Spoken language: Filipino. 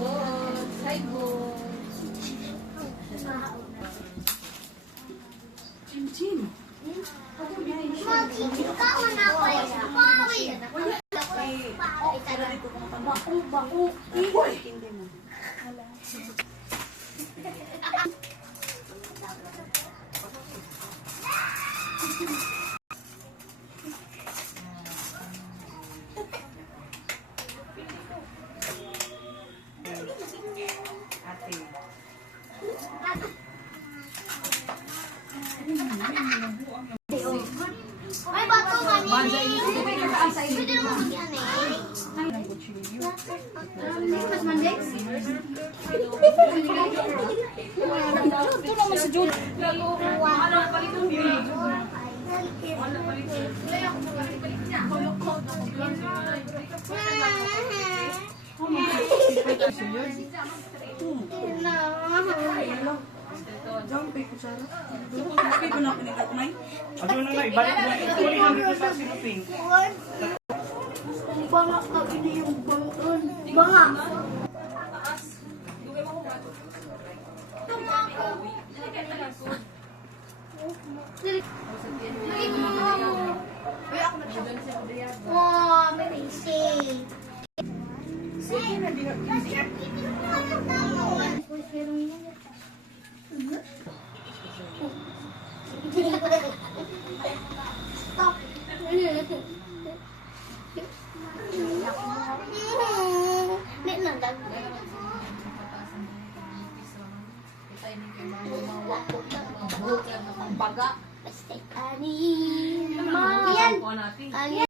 Boots, hi, Chin-chin. Ay, bato man eh. Pwede naman mag-yan eh. Mas mandex? Ito naman si Jude. Ano na nga, ibalik mo. Ituloy namin ko sa sinuping. Bangak na ini yung bangton. Bangak. Wow, may basic. Sige na, di Stop. May nandag. Baga. Basta ani. Yan.